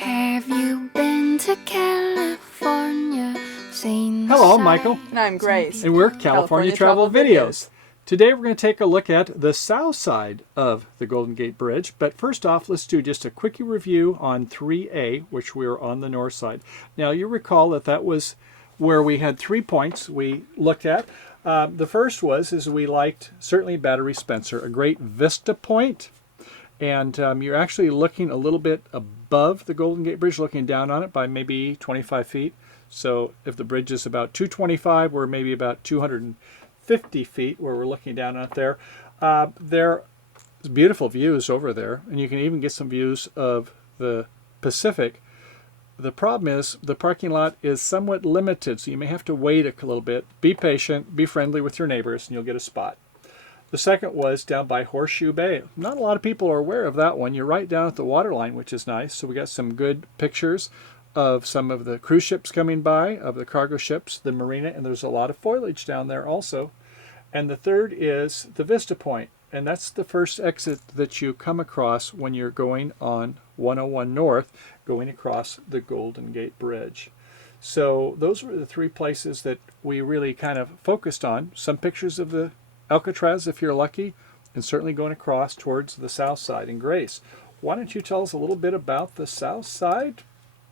Have you been to California? Seen the Hello, sights Michael. I'm Grace. And we're California Travel Videos. Today we're going to take a look at the south side of the Golden Gate Bridge. But first off, let's do just a quickie review on 3A, which we were on the north side. Now, you recall that was where we had 3 points we looked at. The first is we liked, certainly, Battery Spencer, a great Vista Point. And you're actually looking a little bit above the Golden Gate Bridge, looking down on it by maybe 25 feet. So if the bridge is about 225, we're maybe about 250 feet where we're looking down on it there. There's beautiful views over there, and you can even get some views of the Pacific. The problem is the parking lot is somewhat limited, so you may have to wait a little bit. Be patient, be friendly with your neighbors, and you'll get a spot. The second was down by Horseshoe Bay. Not a lot of people are aware of that one. You're right down at the waterline, which is nice. So we got some good pictures of some of the cruise ships coming by, of the cargo ships, the marina, and there's a lot of foliage down there also. And the third is the Vista Point, and that's the first exit that you come across when you're going on 101 North, going across the Golden Gate Bridge. So those were the 3 places that we really kind of focused on. Some pictures of the Alcatraz, if you're lucky, and certainly going across towards the south side. And Grace, why don't you tell us a little bit about the south side,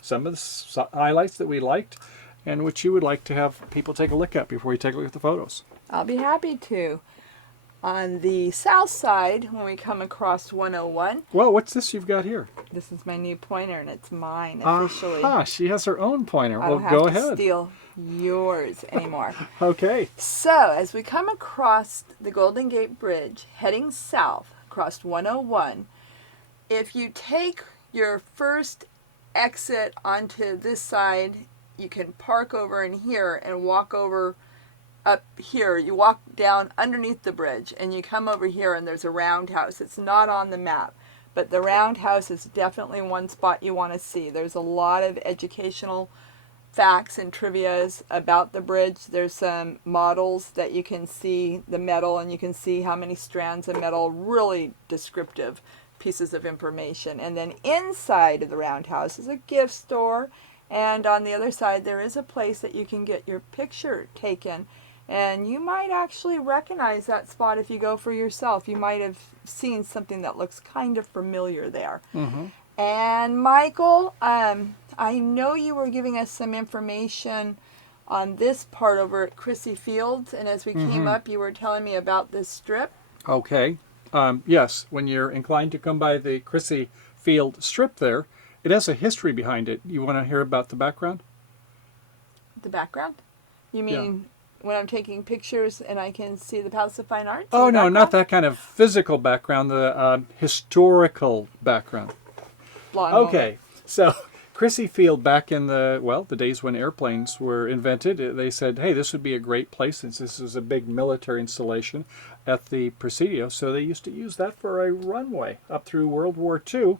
some of the highlights that we liked, and which you would like to have people take a look at before you take a look at the photos. I'll be happy to. On the south side, when we come across 101, Well, what's this you've got here? this is my new pointer, and it's mine officially. Aha, she has her own pointer. I Well, don't have go to ahead. steal yours anymore. Okay. So, as we come across the Golden Gate Bridge, heading south across 101, if you take your first exit onto this side, you can park over in here and walk over up here. You walk down underneath the bridge and you come over here, and there's a roundhouse. It's not on the map, but the roundhouse is definitely one spot you want to see. There's a lot of educational facts and trivias about the bridge. There's some models that you can see the metal, and you can see how many strands of metal, really descriptive pieces of information. And then inside of the roundhouse is a gift store, and on the other side there is a place that you can get your picture taken, and you might actually recognize that spot if you go for yourself. You might have seen something that looks kind of familiar there. Mm-hmm. And Michael, I know you were giving us some information on this part over at Crissy Field, and as we came up, you were telling me about this strip. Okay. Yes, when you're inclined to come by the Crissy Field strip there, it has a history behind it. You want to hear about the background? The background? You mean when I'm taking pictures and I can see the Palace of Fine Arts? Oh, no, not that kind of physical background, the historical background. Blonde Okay, moment. so Crissy Field, back in the days when airplanes were invented, they said, hey, this would be a great place since this is a big military installation at the Presidio. So they used to use that for a runway up through World War II.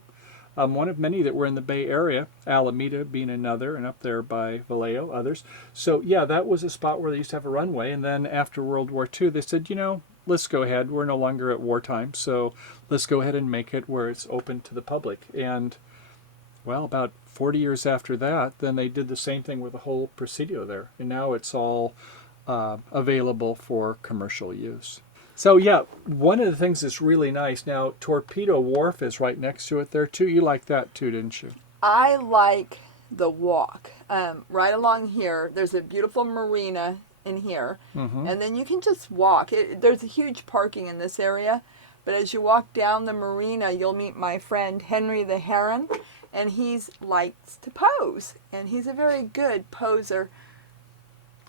One of many that were in the Bay Area, Alameda being another, and up there by Vallejo, others. So yeah, that was a spot where they used to have a runway. And then after World War II, they said, let's go ahead. We're no longer at wartime, so let's go ahead and make it where it's open to the public. And well, about 40 years after that, then they did the same thing with the whole Presidio there. And now it's all available for commercial use. So yeah, one of the things that's really nice, now Torpedo Wharf is right next to it there too. You like that too, didn't you? I like the walk. Right along here, there's a beautiful marina in here, and then you can just walk. There's a huge parking in this area, but as you walk down the marina, you'll meet my friend Henry the Heron, and he likes to pose, and he's a very good poser.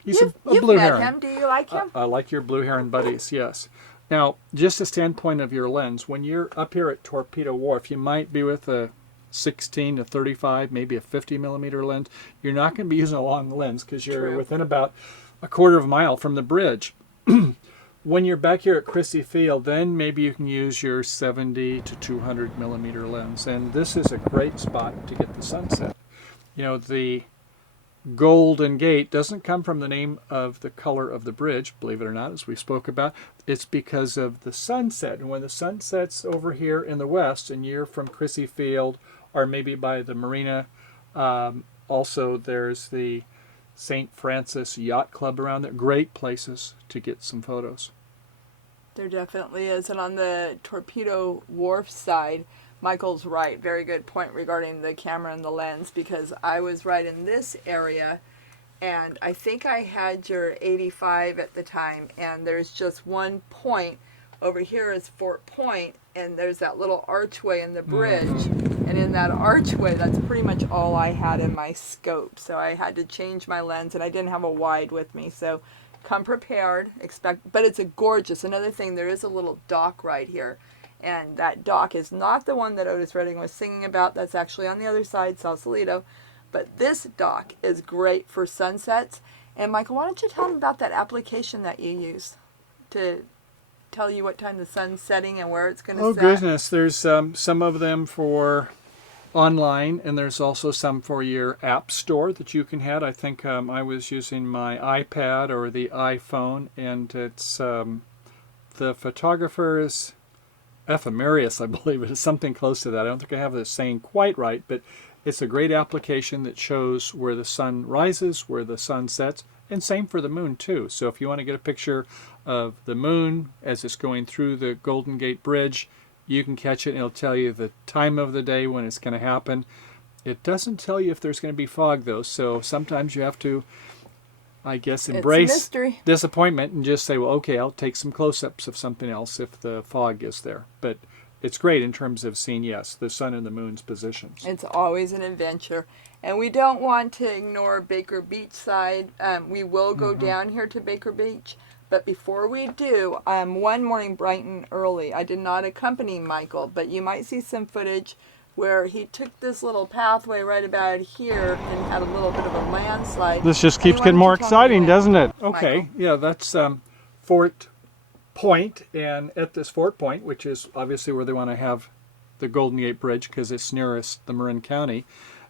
He's a You've blue met heron. him. Do you like him? I like your blue heron buddies, yes. Now, just a standpoint of your lens, when you're up here at Torpedo Wharf, you might be with a 16 to 35, maybe a 50 millimeter lens. You're not going to be using a long lens because you're within about a quarter of a mile from the bridge. When you're back here at Crissy Field, then maybe you can use your 70 to 200 millimeter lens. And this is a great spot to get the sunset. The Golden Gate doesn't come from the name of the color of the bridge, believe it or not, as we spoke about. It's because of the sunset. And when the sun sets over here in the west and you're from Crissy Field or maybe by the marina. Also, there's the St. Francis Yacht Club around there. Great places to get some photos. There definitely is. And on the Torpedo Wharf side, Michael's right. Very good point regarding the camera and the lens, because I was right in this area, and I think I had your 85 at the time, and there's just one point. Over here is Fort Point, and there's that little archway in the bridge. And in that archway, that's pretty much all I had in my scope. So I had to change my lens, and I didn't have a wide with me. So come prepared, but it's a gorgeous. Another thing, there is a little dock right here. And that dock is not the one that Otis Redding was singing about. That's actually on the other side, Sausalito. But this dock is great for sunsets. And Michael, why don't you tell them about that application that you use to tell you what time the sun's setting and where it's going to set? Oh, goodness. There's some of them for online, and there's also some for your app store that you can have. I think I was using my iPad or the iPhone, and it's the photographer's ephemeris, I believe it is, something close to that. I don't think I have this saying quite right, but it's a great application that shows where the sun rises, where the sun sets, and same for the moon too. So if you want to get a picture of the moon as it's going through the Golden Gate Bridge, you can catch it, and it'll tell you the time of the day when it's going to happen. It doesn't tell you if there's going to be fog though, so sometimes you have to, I guess, embrace disappointment and just say, well, okay, I'll take some close-ups of something else if the fog is there. But it's great in terms of seeing, yes, the sun and the moon's positions. It's always an adventure. And we don't want to ignore Baker Beach side. We will go down here to Baker Beach. But before we do, one morning bright and early, I did not accompany Michael, but you might see some footage where he took this little pathway right about here and had a little bit of a landslide. This just keeps getting more exciting, doesn't it? Okay, Michael. Yeah, that's Fort Point, and at this Fort Point, which is obviously where they want to have the Golden Gate Bridge because it's nearest the Marin County.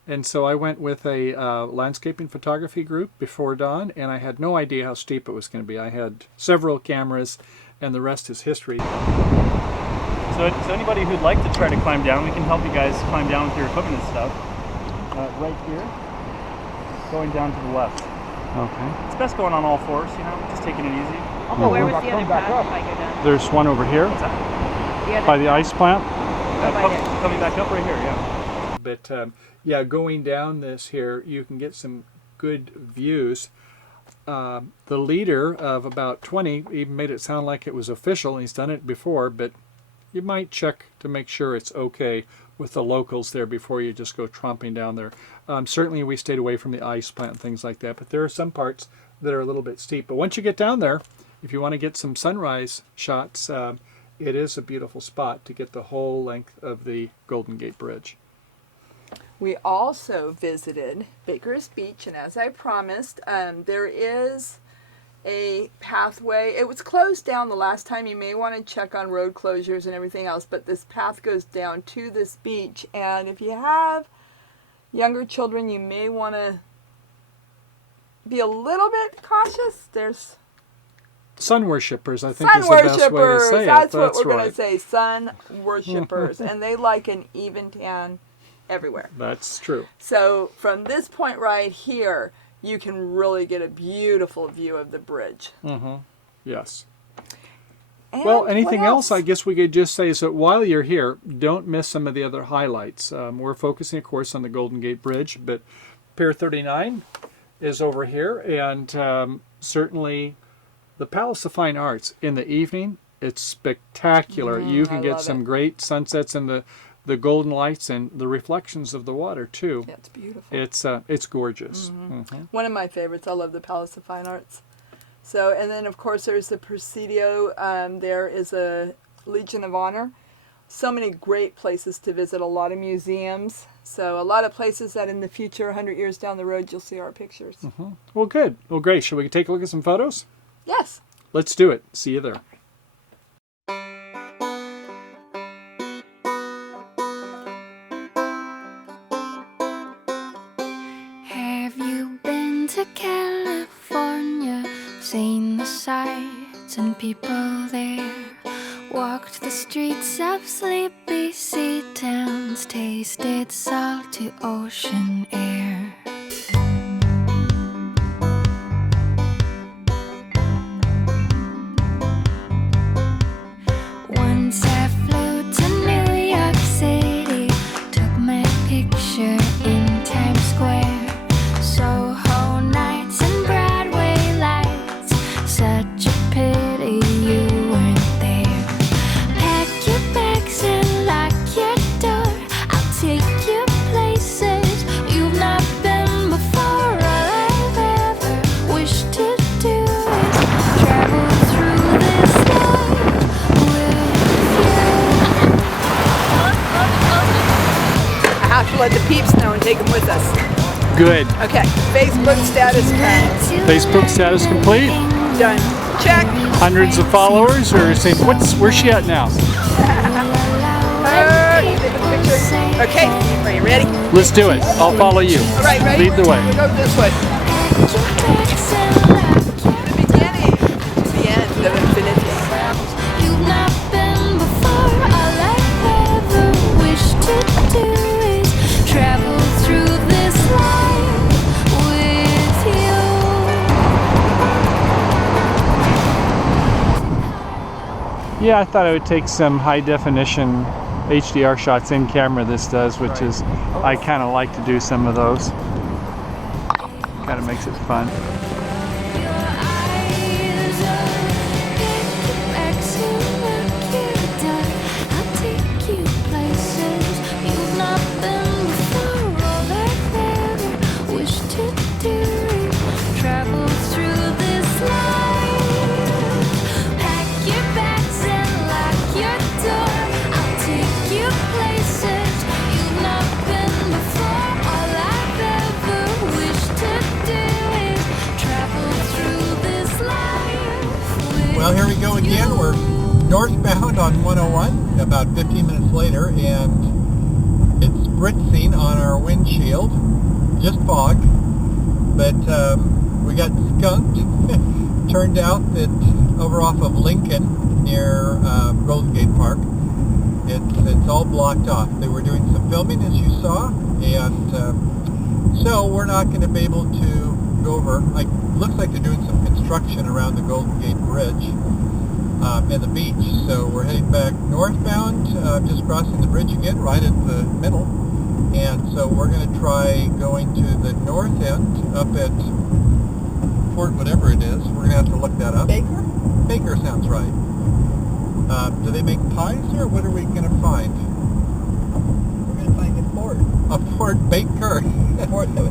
And so I went with a landscaping photography group before dawn, and I had no idea how steep it was going to be. I had several cameras, and the rest is history. So anybody who'd like to try to climb down, we can help you guys climb down with your equipment and stuff. Right here, going down to the left. Okay. It's best going on all fours, you know, just taking it easy. Oh, where was the other path if I go down? There's one over here by the ice plant. Coming back up right here, yeah. But yeah, going down this here, you can get some good views. The leader of about 20 even made it sound like it was official. He's done it before, but you might check to make sure it's okay with the locals there before you just go tromping down there. Certainly we stayed away from the ice plant and things like that, but there are some parts that are a little bit steep. But once you get down there, if you want to get some sunrise shots, it is a beautiful spot to get the whole length of the Golden Gate Bridge. We also visited Baker's Beach, and as I promised, there is a pathway. It was closed down the last time. You may want to check on road closures and everything else, but this path goes down to this beach, and if you have younger children, you may want to be a little bit cautious. There's sun worshippers, I think, is the best way to say it. That's what we're going to say, sun worshippers, and they like an even tan everywhere. That's true. So from this point right here, you can really get a beautiful view of the bridge. Yes. And well, anything else I guess we could just say is that while you're here, don't miss some of the other highlights. We're focusing, of course, on the Golden Gate Bridge, but Pier 39 is over here, and certainly the Palace of Fine Arts in the evening, it's spectacular. You can get some great sunsets and the golden lights and the reflections of the water too. Yeah, it's beautiful. It's gorgeous. One of my favorites. I love the Palace of Fine Arts. So, and then of course there's the Presidio. There is a Legion of Honor. So many great places to visit. A lot of museums. So a lot of places that in the future, 100 years down the road, you'll see our pictures. Well, good. Well, great. Shall we take a look at some photos? Yes. Let's do it. See you there. Have you been to California? Seen the sights and people there? Walked the streets of sleepy sea towns, tasted salt ocean air. Once I flew to New York City, took my picture in Times Square. Soho nights and Broadway lights, such a pity you weren't there. Pack your bags and lock your door, I'll take you places you've not been before. All I've ever wished to do is travel through this life with I have to let the peeps know and take them with us. Good. Okay, Facebook status you. Facebook status complete. done. Check. Hundreds of followers, or saying, where's she at now? Okay, are you ready? Let's do it. I'll follow you. All right, ready? Lead the way. We'll go this way. The beginning to the end of infinity. You've not been before. All I've ever wished to do is travel through this life with you. Yeah, I thought I would take some high definition HDR shots in camera. This does, which is, I kind of like to do some of those. Kind of makes it fun. Your eyes are back to look you done. I'll take you places you've not been before. All I've ever wished to do is travel through this life. Pack your bags and lock your door. I'll take you places you've not been before. All I've ever wished to do is travel through this life. Well, here we go again. We're northbound on 101 about 15 minutes later, and it's spritzing on our windshield. Just fog. But we got skunked. Turned out that over off of Lincoln near Golden Gate Park, it's all blocked off. They were doing some filming, as you saw, and so we're not going to be able to go over. Looks like they're doing some construction around the Golden Gate Bridge and the beach. So we're heading back northbound, just crossing the bridge again, right at the middle. And so we're going to try going to the north end, up at Fort whatever it is. We're going to have to look that up. Baker? Baker sounds right. Do they make pies here? What are we going to find? We're going to find a fort. A Fort Baker.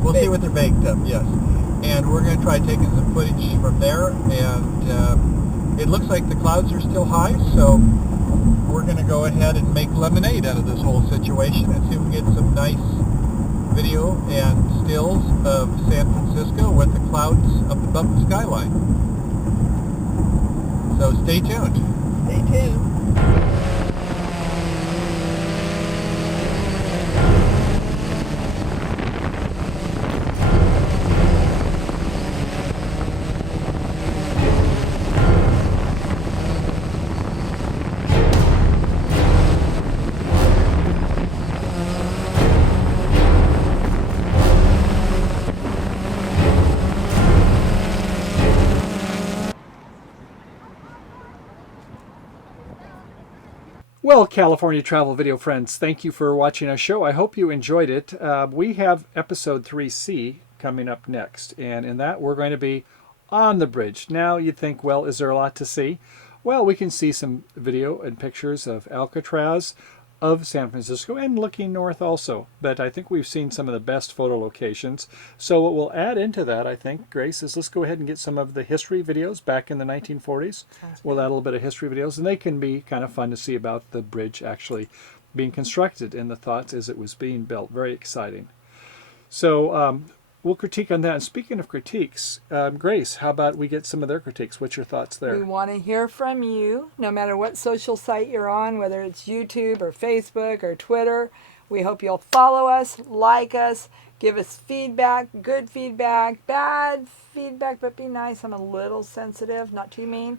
We'll see what they're baked up, yes. And we're going to try taking some footage from there. And it looks like the clouds are still high, so we're going to go ahead and make lemonade out of this whole situation and see if we can get some nice video and stills of San Francisco with the clouds up above the skyline. So stay tuned. Stay tuned. Well, California travel video friends, thank you for watching our show. I hope you enjoyed it. We have episode 3C coming up next, and in that we're going to be on the bridge. Now you'd think, well, is there a lot to see? Well, we can see some video and pictures of Alcatraz, of San Francisco, and looking north also. But I think we've seen some of the best photo locations. So what we'll add into that, I think, Grace, is let's go ahead and get some of the history videos back in the 1940s. We'll add a little bit of history videos, and they can be kind of fun to see about the bridge actually being constructed and the thoughts as it was being built. Very exciting. So we'll critique on that. And speaking of critiques, Grace, how about we get some of their critiques? What's your thoughts there? We want to hear from you, no matter what social site you're on, whether it's YouTube or Facebook or Twitter. We hope you'll follow us, like us, give us feedback, good feedback, bad feedback, but be nice. I'm a little sensitive, not too mean.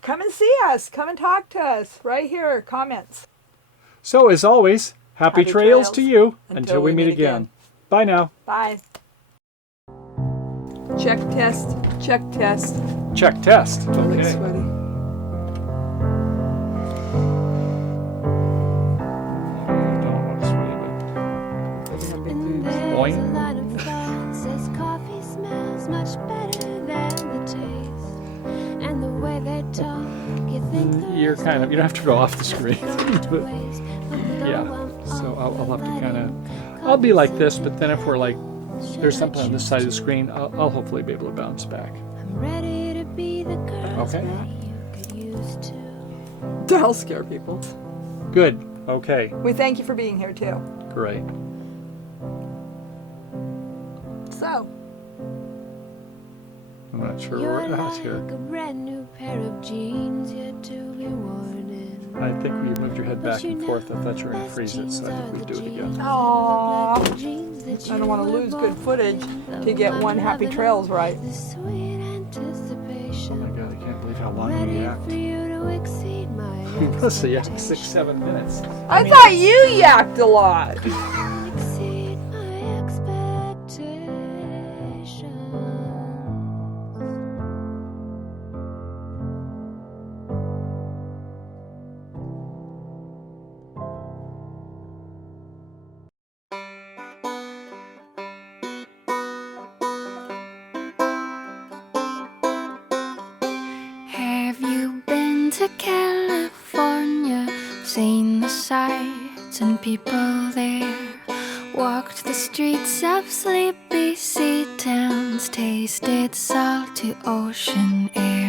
Come and see us. Come and talk to us right here. Comments. So as always, Happy trails to you until we meet again. Bye now. Bye. Check test. Check test. Check test. I look Okay. sweaty. And there's Boing. a line of thought says coffee smells much better than the taste. And the way they talk, you think You're kind of, you don't have to go off the screen. But, yeah, so I'll have to kind of, I'll be like this, but then if we're like, there's something on this side of the screen, I'll hopefully be able to bounce back. I'm ready to be the girl Okay. that you could use to. That'll scare people. Good. Okay. We thank you for being here too. Great. So, I'm not sure You're where that's like here. a brand new pair of jeans yet to be worn in. I think you moved your head back and forth. I thought you were going to freeze it, so I think we do it again. aww, I don't want to lose good footage to get one Happy Trails right. The sweet anticipation. Oh my God, I can't believe how long we Ready act. for you to exceed my Let's see, 6-7 minutes. I thought you yacked a lot. exceed my expectations. Have you been to California? Seen the sights and people there? Walked the streets of sleepy sea towns, tasted salty ocean air.